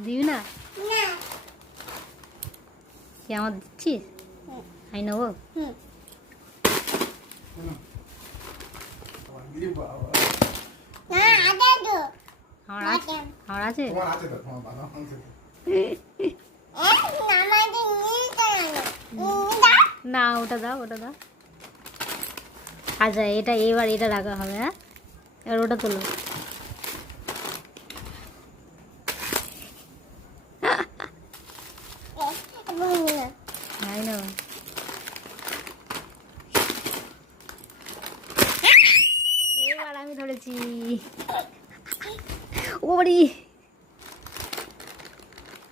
না? কি আমার দিচ্ছিস? হুম। আমি নেব? আমার আছে? আমার আছে? না ওটা দাও ওটা দাও। আচ্ছা এটা এবার এটা রাখা হবে হ্যাঁ? এবার ওটা তোলো। আমি নেব এবার আমি ধরেছি। ও বাড়ি